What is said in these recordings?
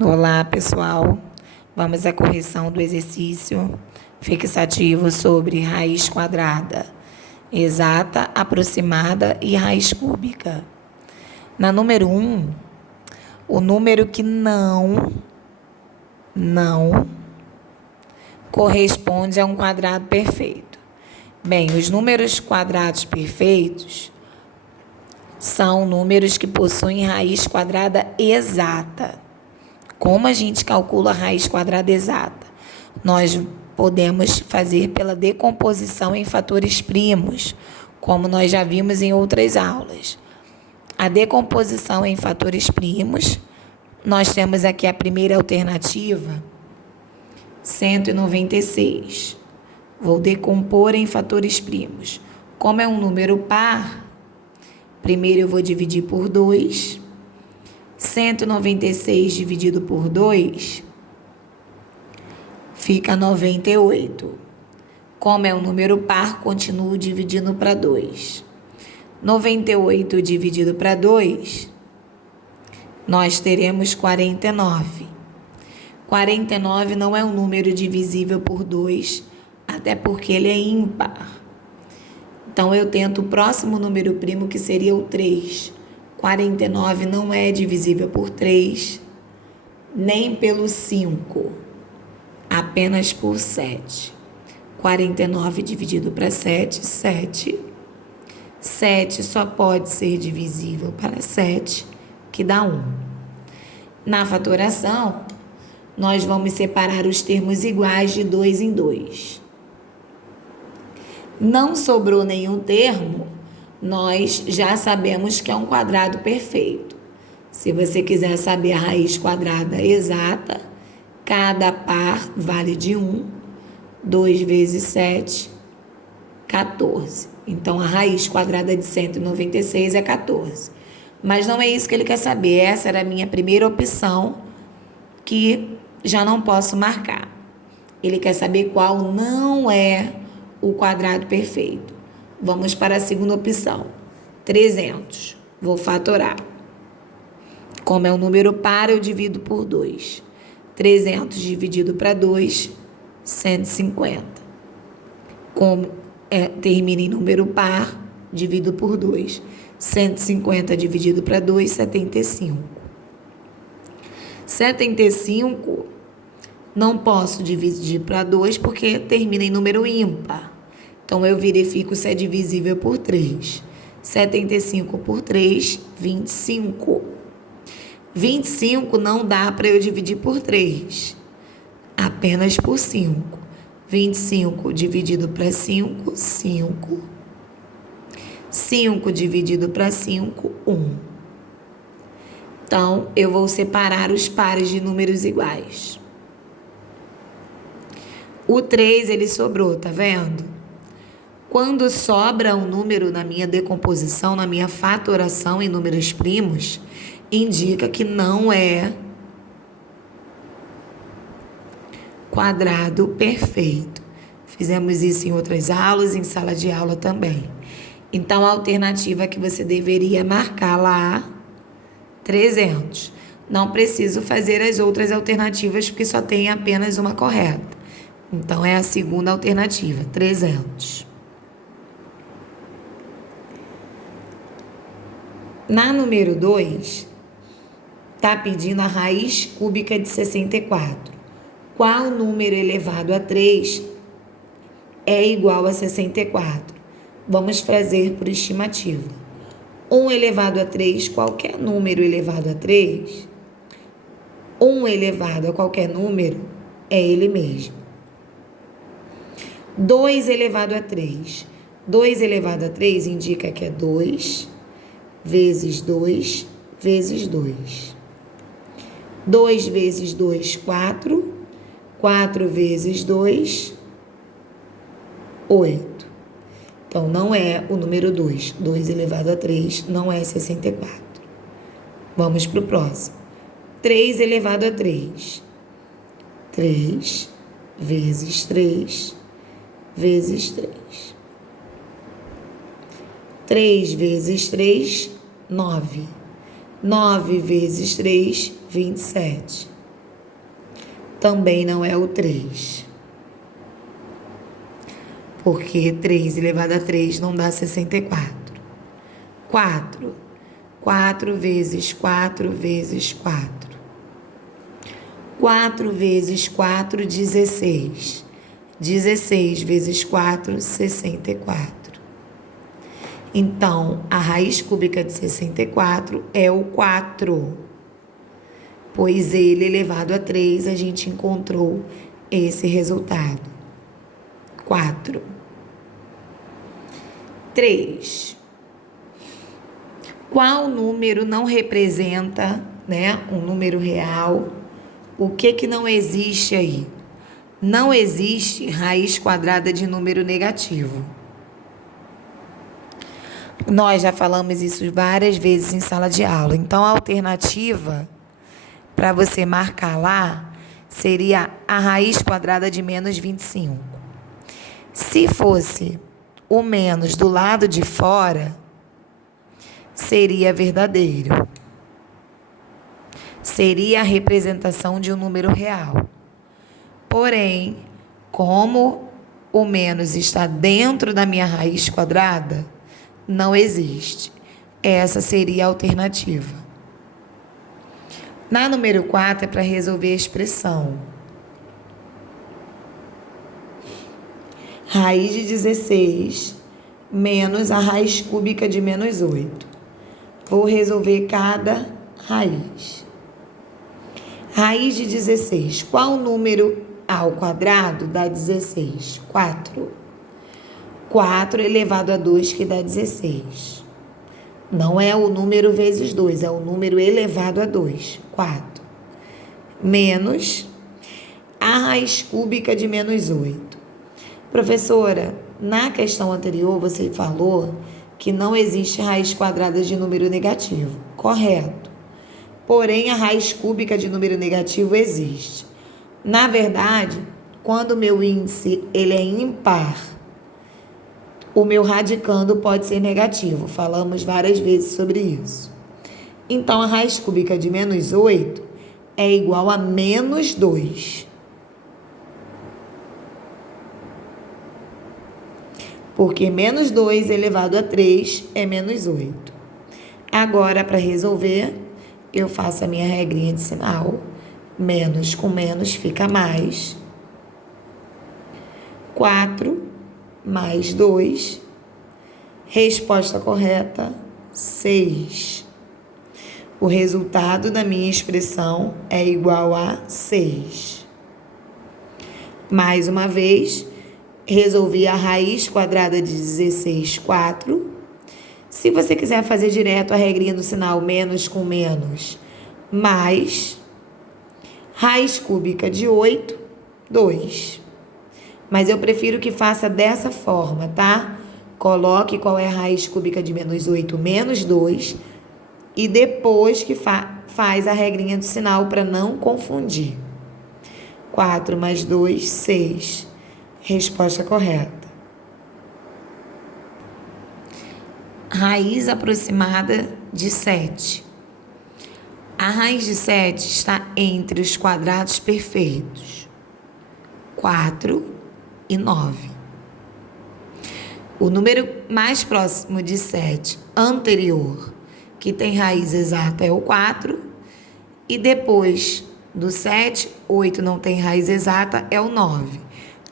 Olá, pessoal. Vamos à correção do exercício fixativo sobre raiz quadrada, exata, aproximada e raiz cúbica. Na número 1, o número que não corresponde a um quadrado perfeito. Bem, os números quadrados perfeitos são números que possuem raiz quadrada exata. Como a gente calcula a raiz quadrada exata? Nós podemos fazer pela decomposição em fatores primos, como nós já vimos em outras aulas. A decomposição em fatores primos, nós temos aqui a primeira alternativa, 196. Vou decompor em fatores primos. Como é um número par, primeiro eu vou dividir por 2. 196 dividido por 2 fica 98. Como é um número par, continuo dividindo para 2. 98 dividido para 2, nós teremos 49. 49 não é um número divisível por 2, até porque ele é ímpar. Então, eu tento o próximo número primo, que seria o 3. 49 não é divisível por 3, nem pelo 5, apenas por 7. 49 dividido para 7, 7. 7 só pode ser divisível para 7, que dá 1. Na fatoração, nós vamos separar os termos iguais de 2 em 2. Não sobrou nenhum termo, nós já sabemos que é um quadrado perfeito. Se você quiser saber a raiz quadrada exata, cada par vale de 1. 2 vezes 7, 14. Então, a raiz quadrada de 196 é 14. Mas não é isso que ele quer saber. Essa era a minha primeira opção, que já não posso marcar. Ele quer saber qual não é o quadrado perfeito. Vamos para a segunda opção, 300. Vou fatorar. Como é um número par, eu divido por 2. 300 dividido para 2, 150. Como termina em número par, divido por 2. 150 dividido para 2, 75. 75 não posso dividir para 2 porque termina em número ímpar. Então, eu verifico se é divisível por 3. 75 por 3, 25. 25 não dá para eu dividir por 3, apenas por 5. 25 dividido para 5, 5. 5 dividido para 5, 1. Então, eu vou separar os pares de números iguais. O 3, ele sobrou, tá vendo? Quando sobra um número na minha decomposição, na minha fatoração em números primos, indica que não é quadrado perfeito. Fizemos isso em outras aulas, em sala de aula também. Então, a alternativa que você deveria marcar lá, 300. Não preciso fazer as outras alternativas, porque só tem apenas uma correta. Então, é a segunda alternativa, 300. Na número 2, está pedindo a raiz cúbica de 64. Qual número elevado a 3 é igual a 64? Vamos fazer por estimativa. 1 elevado a 3, qualquer número elevado a 3, 1 elevado a qualquer número é ele mesmo. 2 elevado a 3. 2 elevado a 3 indica que é 2 vezes 2 vezes 2. 2 vezes 2, 4. 4 vezes 2, 8. Então, não é o número 2. 2 elevado a 3 não é 64. Vamos para o próximo. 3 elevado a 3. 3 vezes 3 vezes 3. 3 vezes 3, 9. 9 vezes 3, 27. Também não é o 3. Porque 3 elevado a 3 não dá 64. 4. 4 vezes 4 vezes 4. 4 vezes 4, 16. 16 vezes 4, 64. Então, a raiz cúbica de 64 é o 4. Pois ele elevado a 3, a gente encontrou esse resultado. 4. 3. Qual número não representa, um número real? O que não existe aí? Não existe raiz quadrada de número negativo. Nós já falamos isso várias vezes em sala de aula. Então, a alternativa para você marcar lá seria a raiz quadrada de menos 25. Se fosse o menos do lado de fora, seria verdadeiro. Seria a representação de um número real. Porém, como o menos está dentro da minha raiz quadrada, não existe. Essa seria a alternativa. Na número 4 é para resolver a expressão. Raiz de 16 menos a raiz cúbica de menos 8. Vou resolver cada raiz. Raiz de 16. Qual número ao quadrado dá 16? 4. 4 elevado a 2 que dá 16. Não é o número vezes 2, é o número elevado a 2. 4. Menos a raiz cúbica de menos 8. Professora, na questão anterior você falou que não existe raiz quadrada de número negativo. Correto. Porém, a raiz cúbica de número negativo existe. Na verdade, quando o meu índice ele é ímpar, o meu radicando pode ser negativo. Falamos várias vezes sobre isso. Então, a raiz cúbica de menos 8 é igual a menos 2. Porque menos 2 elevado a 3 é menos 8. Agora, para resolver, eu faço a minha regrinha de sinal. Menos com menos fica mais. 4 mais 2. Resposta correta, 6. O resultado da minha expressão é igual a 6. Mais uma vez, resolvi a raiz quadrada de 16, 4. Se você quiser fazer direto a regrinha do sinal menos com menos, mais raiz cúbica de 8, 2. Mas eu prefiro que faça dessa forma, tá? Coloque qual é a raiz cúbica de menos 8, menos 2. E depois que faz a regrinha do sinal para não confundir. 4 mais 2, 6. Resposta correta. Raiz aproximada de 7. A raiz de 7 está entre os quadrados perfeitos 4 e 9. O número mais próximo de 7 anterior, que tem raiz exata, é o 4. E depois do 7, 8 não tem raiz exata, é o 9.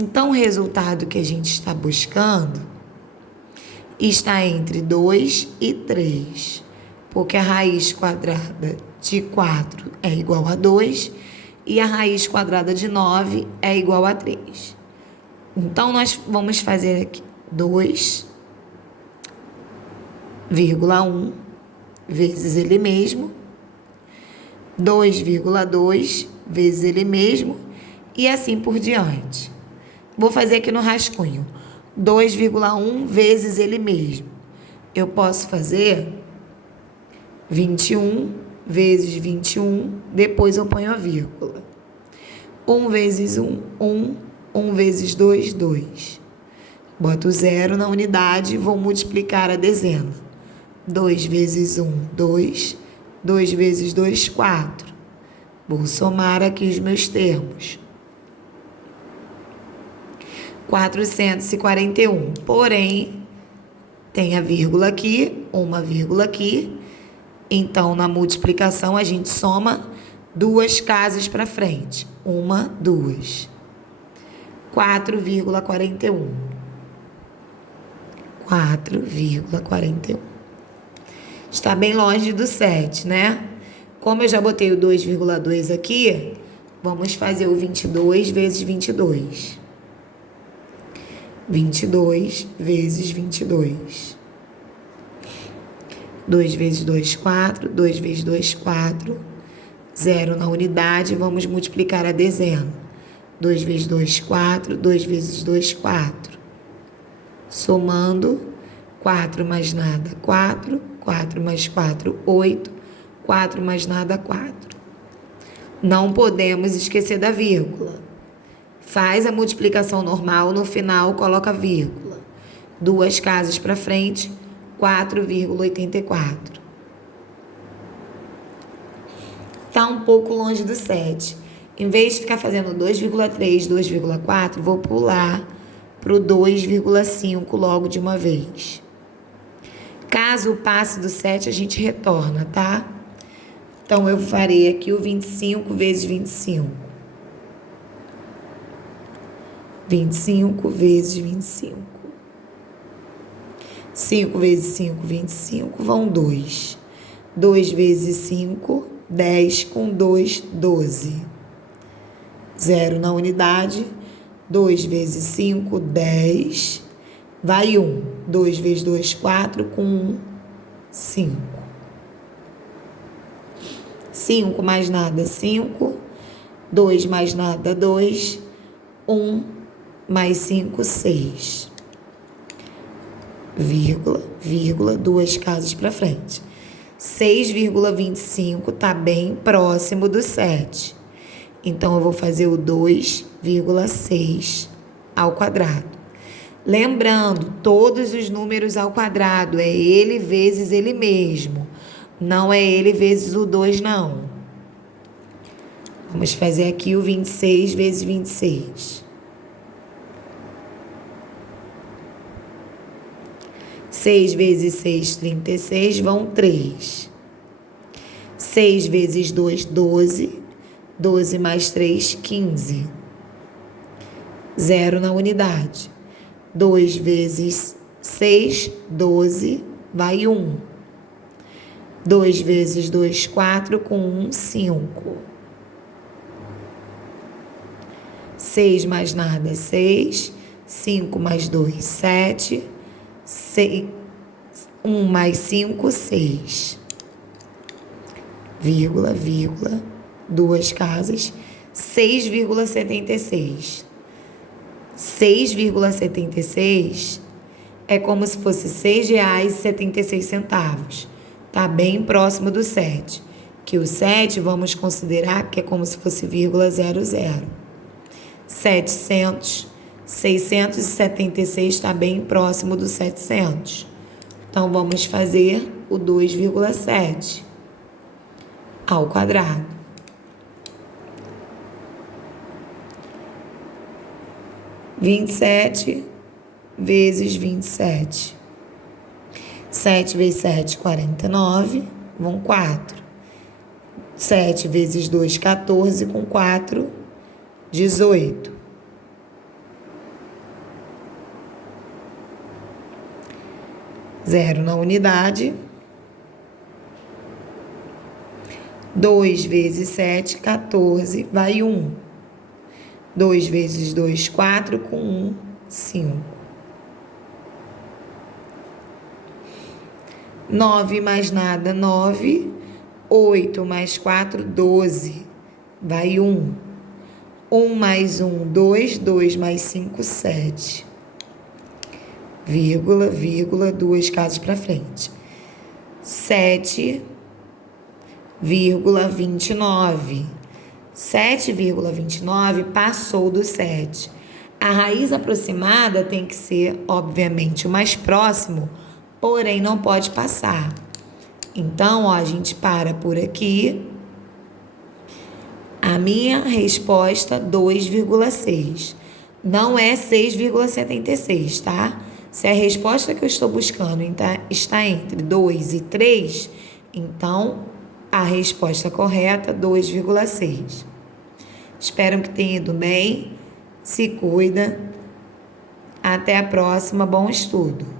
Então, o resultado que a gente está buscando está entre 2 e 3, porque a raiz quadrada de 4 é igual a 2 e a raiz quadrada de 9 é igual a 3. Então, nós vamos fazer aqui 2,1 vezes ele mesmo, 2,2 vezes ele mesmo e assim por diante. Vou fazer aqui no rascunho. 2,1 vezes ele mesmo. Eu posso fazer 21 vezes 21, depois eu ponho a vírgula. 1 vezes 1, 1. 1 vezes 2, 2. Boto 0 na unidade e vou multiplicar a dezena. 2 vezes 1, 2. 2 vezes 2, 4. Vou somar aqui os meus termos. 441. Porém, tem a vírgula aqui, uma vírgula aqui. Então, na multiplicação, a gente soma 2 casas para frente. 1, 2. 4,41. 4,41. Está bem longe do 7, né? Como eu já botei o 2,2 aqui, vamos fazer o 22 vezes 22. 22 vezes 22. 2 vezes 2, 4. 2 vezes 2, 4. 0 na unidade, vamos multiplicar a dezena. 2 vezes 2, 4. 2 vezes 2, 4. Somando, 4 mais nada, 4. 4 mais 4, 8. 4 mais nada, 4. Não podemos esquecer da vírgula. Faz a multiplicação normal, no final coloca vírgula. 2 casas para frente, 4,84. Está um pouco longe do 7. Em vez de ficar fazendo 2,3, 2,4, vou pular para o 2,5 logo de uma vez. Caso passe do 7, a gente retorna, tá? Então, eu farei aqui o 25 vezes 25. 25 vezes 25. 5 vezes 5, 25, vão 2. 2 vezes 5, 10, com 2, 12. 0 na unidade. 2 vezes 5, 10. Vai 1. 2 vezes 2, 4, com 1, 5. 5 mais nada, 5. 2 mais nada, 2. 1 mais 5, 6. Vírgula, vírgula, 2 casas para frente. 6,25 está bem próximo do 7. Então, eu vou fazer o 2,6 ao quadrado. Lembrando, todos os números ao quadrado é ele vezes ele mesmo. Não é ele vezes o 2, não. Vamos fazer aqui o 26 vezes 26. 6 vezes 6, 36, vão 3. 6 vezes 2, 12. 12 mais 3, 15. 0 na unidade. 2 vezes 6, 12, vai 1. 2 vezes 2, 4, com 1, 5. 6 mais nada, 6. 5 mais 2, 7. 1 mais 5, 6. Vírgula, vírgula, 2 casas, 6,76. 6,76 é como se fosse R$ 6,76. Tá bem próximo do 7. Que o 7 vamos considerar que é como se fosse vírgula 00. 676 está bem próximo do 700. Então, vamos fazer o 2,7 ao quadrado. 27 vezes 27. 7 vezes 7, 49, vão 4. 7 vezes 2, 14, com 4, 18. 0 na unidade. 2 vezes 7, 14, vai 1. 2 vezes 2, 4, com 1, 5. 9 mais nada, 9. 8 mais 4, 12. Vai 1. 1 mais 1, 2. 2 mais 5, 7. Vírgula, vírgula, 2 casas para frente. 7,29. 7,29 passou do 7. A raiz aproximada tem que ser, obviamente, o mais próximo, porém não pode passar. Então, ó, a gente para por aqui. A minha resposta, 2,6. Não é 6,76, tá? Se a resposta que eu estou buscando está entre 2 e 3, então a resposta correta, 2,6. Espero que tenha ido bem. Se cuida. Até a próxima. Bom estudo.